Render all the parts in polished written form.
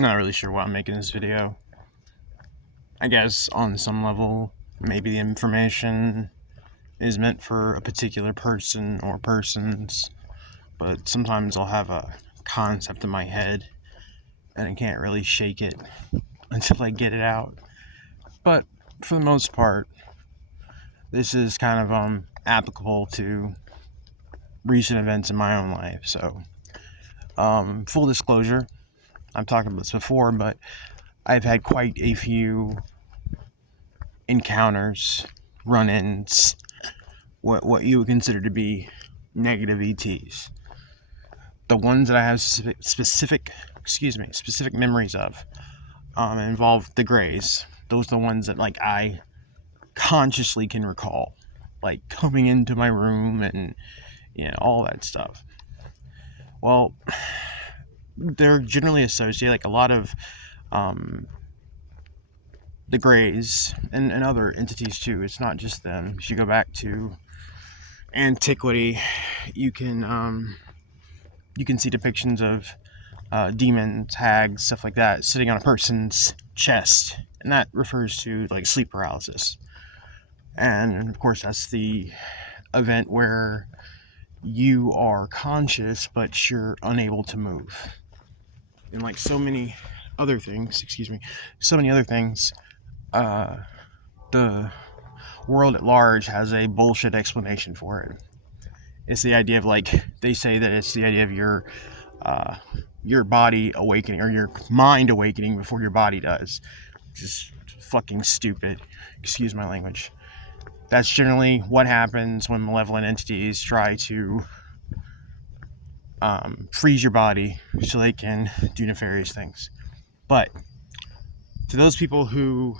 Not really sure why I'm making this video. I guess on some level, maybe the information is meant for a particular person or persons, but sometimes I'll have a concept in my head and I can't really shake it until I get it out. But for the most part, this is kind of applicable to recent events in my own life. So, full disclosure, I've talked about this before, but I've had quite a few encounters, run-ins, what you would consider to be negative ETs. The ones that I have specific memories of involve the Greys. Those are the ones that I consciously can recall, like coming into my room and all that stuff. Well, they're generally associated, like a lot of the Greys and other entities too. It's not just them. If you go back to antiquity, you can see depictions of demons, hags, stuff like that, sitting on a person's chest, and that refers to like sleep paralysis. And of course, that's the event where you are conscious but you're unable to move. And like so many other things, the world at large has a bullshit explanation for it. It's the idea of they say that it's the idea of your body awakening or your mind awakening before your body does. Just fucking stupid. Excuse my language. That's generally what happens when malevolent entities try to freeze your body so they can do nefarious things. But to those people who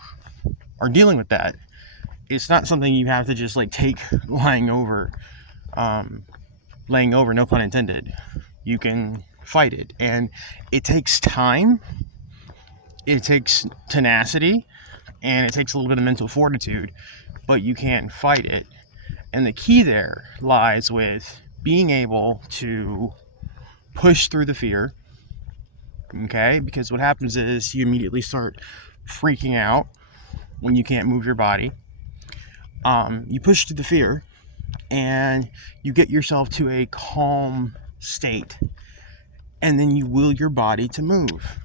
are dealing with that, it's not something you have to just take laying over, no pun intended. You can fight it, and it takes time, it takes tenacity, and it takes a little bit of mental fortitude, but you can fight it. And the key there lies with being able to push through the fear, okay? Because what happens is you immediately start freaking out when you can't move your body. You push through the fear, and you get yourself to a calm state, and then you will your body to move.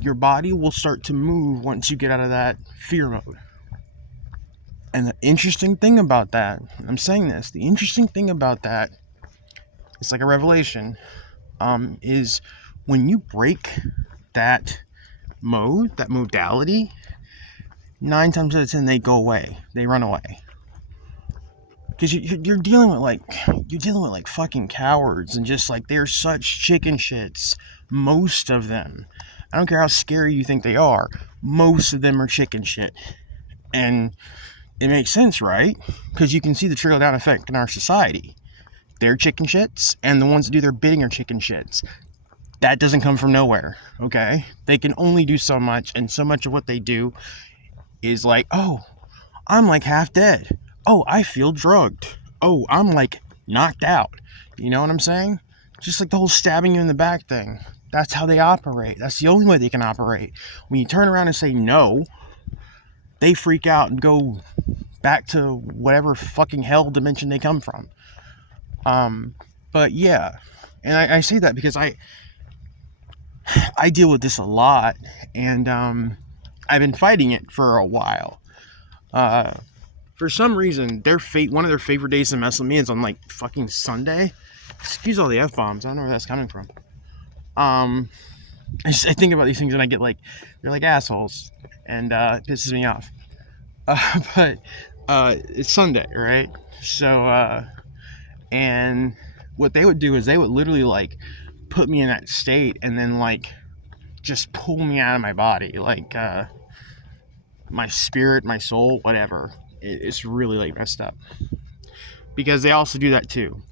Your body will start to move once you get out of that fear mode. And the interesting thing about that, the interesting thing about that, it's like a revelation, is when you break that mode, that modality, 9 times out of 10 they go away, they run away. Because you're dealing with fucking cowards, and just they're such chicken shits. Most of them, I don't care how scary you think they are, most of them are chicken shit. And it makes sense, right? Because you can see the trickle down effect in our society. They're chicken shits, and the ones that do their bidding are chicken shits. That doesn't come from nowhere, okay? They can only do so much, and so much of what they do is oh, I'm half dead. Oh, I feel drugged. Oh, I'm knocked out. You know what I'm saying? Just the whole stabbing you in the back thing. That's how they operate. That's the only way they can operate. When you turn around and say no, they freak out and go back to whatever fucking hell dimension they come from. But yeah, and I say that because I deal with this a lot, and I've been fighting it for a while. For some reason, one of their favorite days to mess with me is on fucking Sunday. Excuse all the F-bombs. I don't know where that's coming from. I think about these things and I get they're assholes, and it pisses me off. But it's Sunday, right? So, and what they would do is they would literally put me in that state and then just pull me out of my body, my spirit, my soul, whatever. It's really messed up, because they also do that too.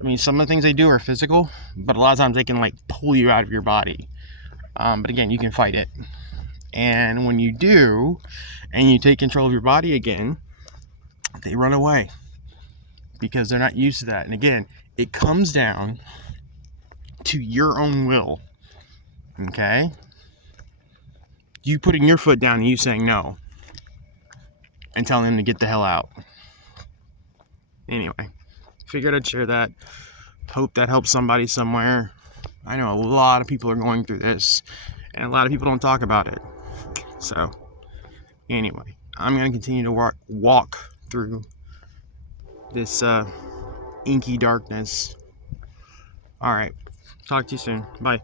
I mean, some of the things they do are physical, but a lot of times they can pull you out of your body. But again, you can fight it. And when you do, and you take control of your body again, they run away, because they're not used to that. And again, it comes down to your own will, okay? you putting your foot down and you saying no and telling them to get the hell out. Anyway, figured I'd share that. Hope that helps somebody somewhere. I know a lot of people are going through this, and a lot of people don't talk about it. So, anyway, I'm going to continue to walk through this inky darkness. All right, talk to you soon. Bye.